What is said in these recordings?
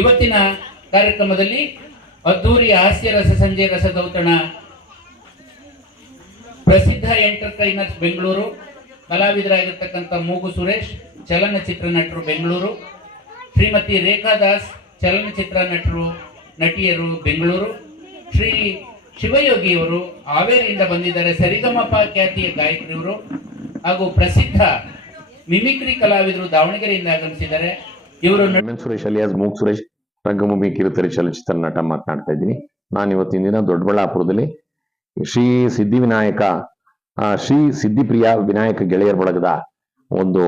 ಇವತ್ತಿನ ಕಾರ್ಯಕ್ರಮದಲ್ಲಿ ಅದ್ದೂರಿ ಹಾಸ್ಯ ರಸ ಸಂಜೆ ರಸದೌತಣ ಪ್ರಸಿದ್ಧ ಎಂಟರ್ಟೈನರ್ಸ್ ಬೆಂಗಳೂರು, ಕಲಾವಿದರಾಗಿರ್ತಕ್ಕಂಥ ಮೂಗು ಸುರೇಶ್ ಚಲನಚಿತ್ರ ನಟರು ಬೆಂಗಳೂರು, ಶ್ರೀಮತಿ ರೇಖಾ ದಾಸ್ ಚಲನಚಿತ್ರ ನಟಿಯರು ಬೆಂಗಳೂರು, ಶ್ರೀ ಶಿವಯೋಗಿಯವರು ಹಾವೇರಿಯಿಂದ ಬಂದಿದ್ದಾರೆ, ಸರಿಗಮಪ ಖ್ಯಾತಿಯ ಗಾಯಕರಿವರು ಹಾಗೂ ಪ್ರಸಿದ್ಧ ಮಿಮಿಕ್ರಿ ಕಲಾವಿದರು ದಾವಣಗೆರೆಯಿಂದ ಆಗಮಿಸಿದ್ದಾರೆ. ಇವರು ಸುರೇಶ್ ಅಲಿಯಾಸ್ ಮೂಗು ಸುರೇಶ್ ರಂಗಭೂಮಿ ಕಿರುತೆರೆ ಚಲನಚಿತ್ರ ನಟ ಮಾತನಾಡ್ತಾ ಇದ್ದೀನಿ. ನಾನು ಇವತ್ತಿನ ದಿನ ದೊಡ್ಡಬಳ್ಳಾಪುರದಲ್ಲಿ ಶ್ರೀ ಸಿದ್ಧಿಪ್ರಿಯ ವಿನಾಯಕ ಗೆಳೆಯರ ಬಳಗದ ಒಂದು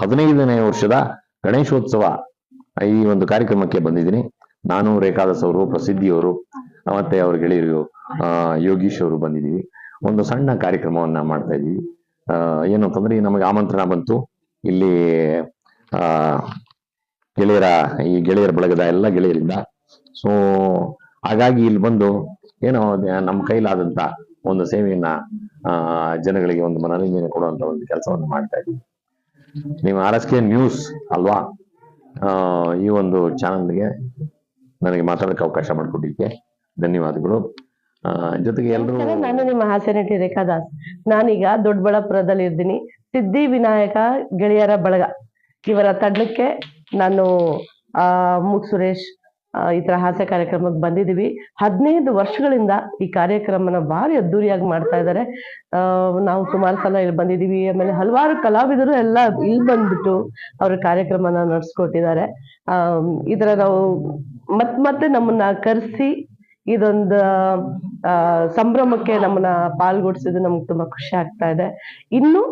15ನೇ ವರ್ಷದ ಗಣೇಶೋತ್ಸವ ಈ ಒಂದು ಕಾರ್ಯಕ್ರಮಕ್ಕೆ ಬಂದಿದ್ದೀನಿ. ನಾನು ರೇಖಾದಾಸ್ ಅವರು, ಪ್ರಸಿದ್ಧಿಯವರು ಮತ್ತೆ ಅವ್ರ ಗೆಳೆಯರು ಯೋಗೀಶ್ ಅವರು ಬಂದಿದ್ದೀವಿ. ಒಂದು ಸಣ್ಣ ಕಾರ್ಯಕ್ರಮವನ್ನ ಮಾಡ್ತಾ ಇದೀವಿ. ಏನು ಅಂತಂದ್ರೆ ನಮಗೆ ಆಮಂತ್ರಣ ಬಂತು. ಇಲ್ಲಿ ಗೆಳೆಯರ ಬಳಗದ ಎಲ್ಲ ಗೆಳೆಯರಿಂದ. ಸೊ ಹಾಗಾಗಿ ಇಲ್ಲಿ ಬಂದು ಏನೋ ನಮ್ಮ ಕೈಲಾದಂತ ಒಂದು ಸೇವೆಯನ್ನ ಜನಗಳಿಗೆ ಒಂದು ಮನರಂಜನೆ ಕೊಡುವಂತ ಒಂದು ಕೆಲಸವನ್ನು ಮಾಡ್ತಾ ಇದ್ದೀವಿ. ನೀವು RSK ನ್ಯೂಸ್ ಅಲ್ವಾ, ಈ ಒಂದು ಚಾನಲ್ಗೆ ನನಗೆ ಮಾತಾಡೋಕೆ ಅವಕಾಶ ಮಾಡಿಕೊಟ್ಟಿದ್ದಕ್ಕೆ ಧನ್ಯವಾದಗಳು. ಜೊತೆಗೆ ಎಲ್ಲರೂ, ನಾನು ನಿಮ್ಮ ಹಾಸ್ಯ ನಟಿ ರೇಖಾ ದಾಸ್. ನಾನೀಗ ದೊಡ್ಡಬಳ್ಳಾಪುರದಲ್ಲಿ ಇದ್ದೀನಿ. ಸಿದ್ಧಿ ವಿನಾಯಕ ಗೆಳೆಯರ ಬಳಗ ಇವರ ತಂಡಕ್ಕೆ ನಾನು ಮೂಗು ಸುರೇಶ್ ಈ ತರ ಹಾಸ್ಯ ಕಾರ್ಯಕ್ರಮಕ್ಕೆ ಬಂದಿದ್ದೀವಿ. 15 ವರ್ಷಗಳಿಂದ ಈ ಕಾರ್ಯಕ್ರಮನ ಭಾರಿ ಅದ್ದೂರಿಯಾಗಿ ಮಾಡ್ತಾ ಇದ್ದಾರೆ. ನಾವು ಸುಮಾರು ಸಲ ಇಲ್ಲಿ ಬಂದಿದ್ದೀವಿ. ಆಮೇಲೆ ಹಲವಾರು ಕಲಾವಿದರು ಎಲ್ಲ ಇಲ್ಲಿ ಬಂದ್ಬಿಟ್ಟು ಅವ್ರ ಕಾರ್ಯಕ್ರಮನ ನಡೆಸ್ಕೊಟ್ಟಿದ್ದಾರೆ. ಇದರ ನಾವು ಮತ್ತೆ ನಮ್ಮನ್ನ ಕರೆಸಿ ಇದೊಂದು ಸಂಭ್ರಮಕ್ಕೆ ನಮ್ಮನ್ನ ಪಾಲ್ಗೊಡಿಸಿದ್ದು ನಮ್ಗೆ ತುಂಬಾ ಖುಷಿ ಆಗ್ತಾ ಇದೆ. ಇನ್ನು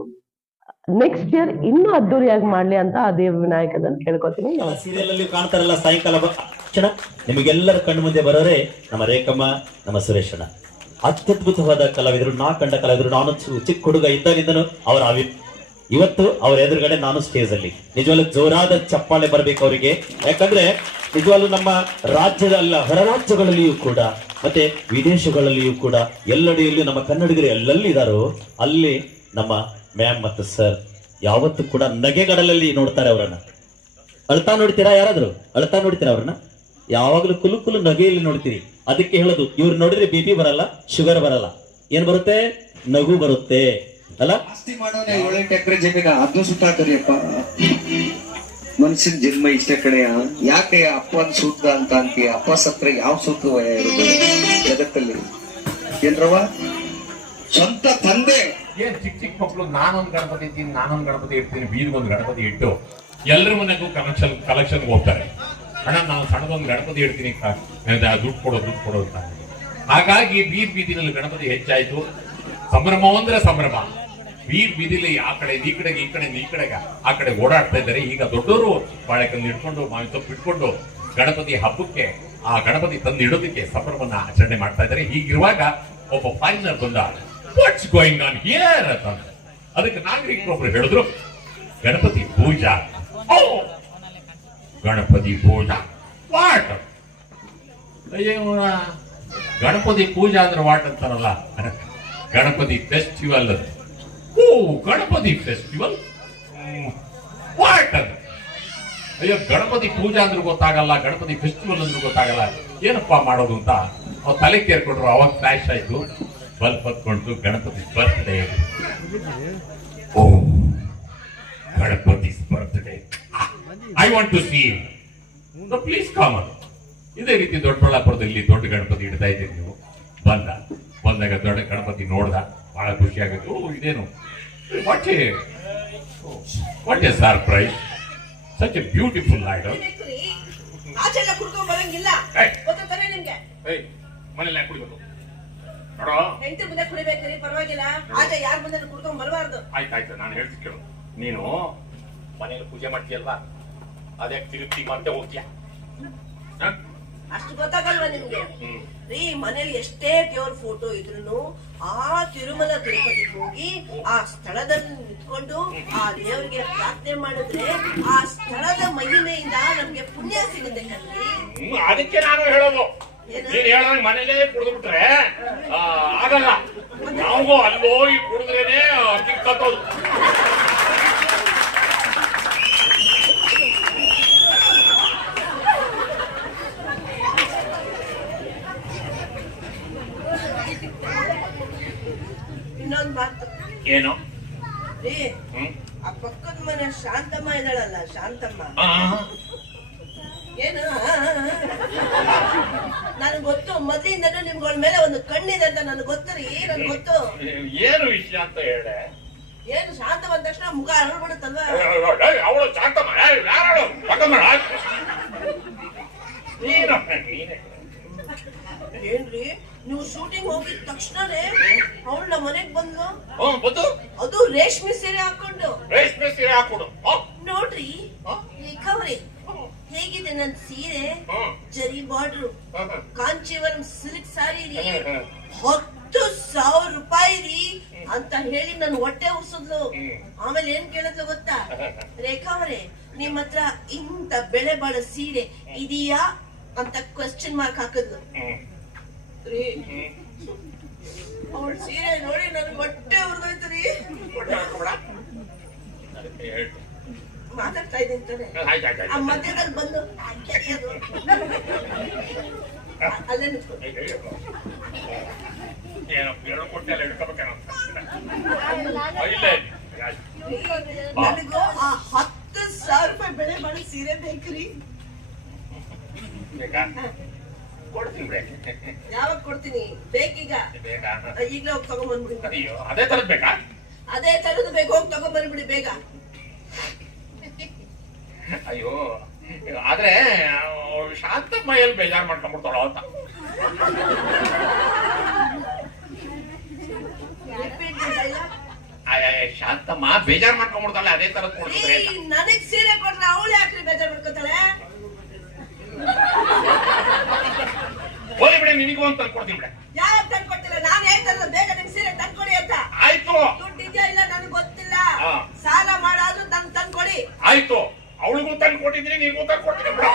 ನೆಕ್ಸ್ಟ್ ಇಯರ್ ಇನ್ನೂ ಅದ್ದೂರಿಯಾಗಿ ಮಾಡ್ಲಿ ಅಂತ ಆ ದೇವ ವಿನಾಯಕದನ್ನು ಕೇಳ್ಕೊತೀನಿ. ಸೀರಿಯಲ್ ಅಲ್ಲಿ ಕಾಣ್ತಾರಲ್ಲ ಸಾಯಂಕಾಲ ಕ್ಷಣ ನಿಮಗೆಲ್ಲರ ಕಣ್ಣು ಮುಂದೆ ಬರೋರೆ ನಮ್ಮ ರೇಖಮ್ಮ, ನಮ್ಮ ಸುರೇಶಣ್ಣ. ಅತ್ಯದ್ಭುತವಾದ ಕಲಾವಿದರು, ನಾ ಕಂಡ ಕಲಾವಿದರು. ನಾನು ಚಿಕ್ಕ ಹುಡುಗ ಇದ್ದಾಗಿಂದನು ಅವರ ಇವತ್ತು ಅವರ ಎದುರುಗಡೆ ನಾನು ಸ್ಟೇಜ್ ಅಲ್ಲಿ ನಿಜವಾಗ್ಲೂ ಜೋರಾದ ಚಪ್ಪಾಳೆ ಬರ್ಬೇಕು ಅವರಿಗೆ. ಯಾಕಂದ್ರೆ ನಿಜವಾಗ್ಲೂ ನಮ್ಮ ರಾಜ್ಯದ ಅಲ್ಲ, ಹೊರ ರಾಜ್ಯಗಳಲ್ಲಿಯೂ ಕೂಡ ಮತ್ತೆ ವಿದೇಶಗಳಲ್ಲಿಯೂ ಕೂಡ ಎಲ್ಲೆಡೆಯಲ್ಲೂ ನಮ್ಮ ಕನ್ನಡಿಗರು ಎಲ್ಲೆಲ್ಲಿ ಇದಾರೋ ಅಲ್ಲಿ ನಮ್ಮ ಮ್ಯಾಮ್ ಮತ್ತು ಸರ್ ಯಾವತ್ತೂ ಕೂಡ ನಗೆಗಡಲಲ್ಲಿ ನೋಡ್ತಾರೆ ಅವರನ್ನ. ಅಳ್ತಾ ನೋಡ್ತೀರಾ? ಯಾರಾದ್ರು ಅಳ್ತಾ ನೋಡ್ತೀರಾ ಅವ್ರನ್ನ? ಯಾವಾಗಲೂ ಕುಲು ನಗೆಯಲ್ಲಿ ನೋಡ್ತೀರಿ. ಅದಕ್ಕೆ ಹೇಳೋದು, ಇವ್ರು ನೋಡಿದ್ರೆ BP ಬರಲ್ಲ, ಶುಗರ್ ಬರಲ್ಲ, ಏನ್ ಬರುತ್ತೆ? ನಗು ಬರುತ್ತೆ ಅಲ್ಲ. ಆಸ್ತಿ ಮಾಡೋನೆ 7-8 ಎಕರೆ ಜಮೀನ ಅದು ಸುತ್ತಾಕರಿಯಪ್ಪ. ಮನುಷ್ಯನ ಜನ್ಮ ಇಷ್ಟ ಕಡೆಯ. ಯಾಕೆ ಅಪ್ಪನ್ ಸೂತ್ರ ಅಂತ ಅಂತೀಯ? ಅಪ್ಪ ಸತ್ರ ಯಾವ ಸೂತ್ರ ಇರೋದು ಜಗತ್ತಲ್ಲಿ? ಏನ್ರವ ಸ್ವಂತ ತಂದೆ ಏನ್ ಚಿಕ್ಕ ಮಕ್ಕಳು ನಾನೊಂದು ಗಣಪತಿ ಇದ್ದೀನಿ, ನಾನೊಂದು ಗಣಪತಿ ಇಡ್ತೀನಿ, ಬೀದಿಗೊಂದು ಗಣಪತಿ ಇಟ್ಟು ಎಲ್ಲರ ಮನೆಗೂ ಕಲೆಕ್ಷನ್ ಹೋಗ್ತಾರೆ. ಅಣ್ಣ ನಾವು ಸಣ್ಣದೊಂದು ಗಣಪತಿ ಇಡ್ತೀನಿ, ದುಡ್ಡು ಕೊಡೋ ಅಂತ. ಹಾಗಾಗಿ ಬೀದಿನಲ್ಲಿ ಗಣಪತಿ ಹೆಚ್ಚಾಯ್ತು. ಸಂಭ್ರಮ ಅಂದ್ರೆ ಸಂಭ್ರಮ. ಬೀದಿಲಿ ಆ ಕಡೆ ಈ ಕಡೆಗೆ ಆ ಕಡೆ ಓಡಾಡ್ತಾ ಇದ್ದಾರೆ. ಈಗ ದೊಡ್ಡವರು ಬಾಳೆಕಂದು ಇಟ್ಕೊಂಡು, ಮಾವಿನ ಸೊಪ್ಪು ಇಟ್ಕೊಂಡು ಗಣಪತಿ ಹಬ್ಬಕ್ಕೆ ಆ ಗಣಪತಿ ತಂದು ಇಡೋದಕ್ಕೆ ಸಂಭ್ರಮನ ಆಚರಣೆ ಮಾಡ್ತಾ ಇದ್ದಾರೆ. ಹೀಗಿರುವಾಗ ಒಬ್ಬ ಫಾರಿನರ್ ಬಂದ, ವಾಟ್ಸ್ ಗೋಯಿಂಗ್ ಆನ್ ಹಿಯರ್ ಅಂತ. ಅದಕ್ಕೆ ನಾಗರಿಕರೊಬ್ರು ಹೇಳಿದ್ರು, ಗಣಪತಿ ಪೂಜಾ. ಗಣಪತಿ ಪೂಜಾ ವಾಟ್? ಗಣಪತಿ ಪೂಜಾ ಅಂದ್ರೆ ವಾಟ್ ಅಂತಾರಲ್ಲ, ಗಣಪತಿ ಫೆಸ್ಟಿವಲ್ ಅದು. ಓ ಗಣಪತಿ ಫೆಸ್ಟಿವಲ್ ವಾಟ್ ಅದು? ಅಯ್ಯೋ ಗಣಪತಿ ಪೂಜಾ ಅಂದ್ರೆ ಗೊತ್ತಾಗಲ್ಲ, ಗಣಪತಿ ಫೆಸ್ಟಿವಲ್ ಅಂದ್ರೆ ಗೊತ್ತಾಗಲ್ಲ, ಏನಪ್ಪಾ ಮಾಡೋದು ಅಂತ ಅವ್ರು ತಲೆ ಕೇರ್ಕೊಂಡ್ರು. ಅವಾಗ ಫ್ಲಾಶ್ ಆಯ್ತು, ಬಲ್ಪ್ ಹತ್ಕೊಂಡು Ganapati birthday. Oh Ganapati birthday, I want to see you, please come. ಇದೇ ರೀತಿ ದೊಡ್ಡಬಳ್ಳಾಪುರದಲ್ಲಿ ದೊಡ್ಡ ಗಣಪತಿ ಇಡ್ತಾ ಇದ್ದೀರಿ ನೀವು. ಬಂದಾಗ ದೊಡ್ಡ ಗಣಪತಿ ನೋಡ್ದ, ಬಹಳ ಖುಷಿ ಆಗಿತ್ತು. ಇದೇನು what a surprise, such a beautiful idol. ಮನೇಲಿ ಯಾಕೆ ಕುಡಿಬೇಕು? ಆಯ್ತಾಯ್ತು, ನಾನು ಹೇಳ್ತೀನಿ ಕೇಳು. ನೀನು ಮನೇಲಿ ಪೂಜೆ ಮಾಡ್ತೀಯಲ್ವಾ, ಅದೇ ತಿರುಪ್ತಿ ಮಾಡ್ತಾ ಹೋಗ್ತೀಯ. ಅಷ್ಟು ಗೊತ್ತಾಗಲ್ವಾ ನಿಮ್ಗೆ? ರೀ ಮನೇಲಿ ಎಷ್ಟೇ ದೇವ್ರ ಫೋಟೋ ಇದ್ರು ಆ ತಿರುಮಲ ತಿರುಪತಿಗೆ ಹೋಗಿ ಆ ಸ್ಥಳದಲ್ಲಿ ನಿಂತ್ಕೊಂಡು ಆ ದೇವ್ರಿಗೆ ಪ್ರಾರ್ಥನೆ ಮಾಡಿದ್ರೆ ಆ ಸ್ಥಳದ ಮಹಿಮೆಯಿಂದ ನಮ್ಗೆ ಪುಣ್ಯ ಸಿಗುತ್ತೆ ಕಣ್ರಿ. ಅದಕ್ಕೆ ನಾನು ಹೇಳೋದು, ನೀನ್ ಹೇಳೋದು ಮನೇಲೇ ಕುಡಿದು ಬಿಟ್ರೆ ಆಗಲ್ಲ. ನಾವು ಅಲ್ಲೋ ಈ ಕುಡಿದ್ರೇನೆ ಕಿಕ್ಕತ್ತೋದು. ಶಾಂತಮ್ಮ ಆ, ಏನು ನನಗೆ ಗೊತ್ತು, ಮೊದಲಿಂದನೂ ನಿಮ್ಗಳ ಮೇಲೆ ಒಂದು ಕಣ್ಣಿದೆ ಅಂತ ನನಗೆ ಗೊತ್ತು ರೀ, ನನ್ಗೆ ಗೊತ್ತು. ಏನು ವಿಷಯ ಅಂತ ಹೇಳೆ. ಏನು ಶಾಂತ ಬಂದ ತಕ್ಷಣ ಮುಖ ಅರಳ್ಬಿಡುತ್ತಲ್ವಾ? ಅವಳು ಶಾಂತಮ್ಮ, ಯಾರು ಪಕ್ಕಮ್ಮ ಏನ್ರಿ ನೀವು ಶೂಟಿಂಗ್ ಹೋಗಿದ ತಕ್ಷಣನೇ ಅವಳು ನಮ್ಮ ಮನೆಗ್ ಬಂದ್ಲು, ಬಂದು ಅದು ರೇಷ್ಮೆ ಸೀರೆ ಹಾಕೊಂಡು. ರೇಷ್ಮೆ ಸೀರೆ ಹಾಕೊಡು. ನೋಡ್ರಿ ರಿಕವರಿ ಹೇಗಿದೆ ನನ್ ಸೀರೆ, ಜರಿ ಬಾರ್ಡ್ರು, ಕಾಂಚೀವರಂ ಸಿಲ್ಕ್ ಸಾರಿ ರೀ, 10,000 ರೂಪಾಯಿ ರೀ ಅಂತ ಹೇಳಿ ನನ್ ಹೊಟ್ಟೆ ಉರ್ಸಿದ್ಲು. ಆಮೇಲೆ ಏನ್ ಕೇಳಿದ್ಲು ಗೊತ್ತಾ, ರೇಖಾವರೇ ನಿಮ್ ಹತ್ರ ಇಂತ ಬೆಳೆ ಬಾಳೋ ಸೀರೆ ಇದೆಯಾ ಅಂತ ಕ್ವೆಶ್ಚನ್ ಮಾರ್ಕ್ ಹಾಕಿದ್ಲು. ಅವಳ ಸೀರೆ ನೋಡಿ ನನ್ ಹೊಟ್ಟೆ ಉರ್ದೋಯ್ತು ರೀ. ಮಾತಾಡ್ತಾ ಇದ್ದೀನಿ ತಾನೆ, ಆ ಮಧ್ಯದಲ್ಲಿ ಬಂದು ಅಲ್ಲೇ ನಿಂತ್ಕೊಂಡು ನನಗೂ ಆ 10,000 ರೂಪಾಯಿ ಬೆಳೆ ಬಾಳೋ ಸೀರೆ ಬೇಕ್ರಿ. ಯಾವಾಗ ಕೊಡ್ತೀನಿ? ಬೇಕೀಗ, ಈಗಲೇ ಹೋಗಿ ತಗೊಂಡ್ಬಂದ್ಬಿಡಿ. ಅದೇ ತರದ್ ಬೇಕಾ? ಅದೇ ತರದ್ದು ಬೇಕು, ಹೋಗಿ ತಗೊಂಡ್ಬಂದ್ಬಿಡಿ ಬೇಗ. ಅಯ್ಯೋ, ಆದ್ರೆ ಶಾಂತಮ್ಮ ಎಲ್ಲಿ ಬೇಜಾರು ಮಾಡ್ಕೊಂಡ್ಬಿಡ್ತಾಳೋ ಅಂತ. ಶಾಂತಮ್ಮ ಬೇಜಾರು ಮಾಡ್ಕೊಂಡ್ಬಿಡ್ತಾಳೆ, ಅದೇ ತರದ್ ಕೊಡ್ತಿದ್ರೆ. ನನಗ್ ಸೀರೆ ಕೊಟ್ರೆ ಅವಳು ಯಾಕ್ರಿ ಬೇಜಾರ್ ಮಾಡ್ಕೊತಾಳೆ? ಹೋಗಿ ಬಿಡಿ, ನಿನಗೂ ಅಂತ ಕೊಡ್ತೀನಿ ಬಿಡ. ಯಾರು ತಂದ್ಕೊಡ್ತಿಲ್ಲ? ನಾನ್ ಹೇಳ್ತಾರಲ್ಲ ಬೇಗ ನಿಮ್ ಸೀರೆ ತಂದ್ಕೊಡಿ ಅಂತ. ಆಯ್ತು, ದುಡ್ಡು ಇದೆಯಾ ಇಲ್ಲ ನನಗೆ ಗೊತ್ತಿಲ್ಲ, ಸಾಲ ಮಾಡಾದ್ರೂ ತಂದ್ಕೊಡಿ. ಆಯ್ತು, ಅವಳಿಗೂ ತಂದು ಕೊಟ್ಟಿದ್ದೀನಿ, ನಿನಗೂ ತಂದು ಕೊಡ್ತೀನಿ ಬಿಡ.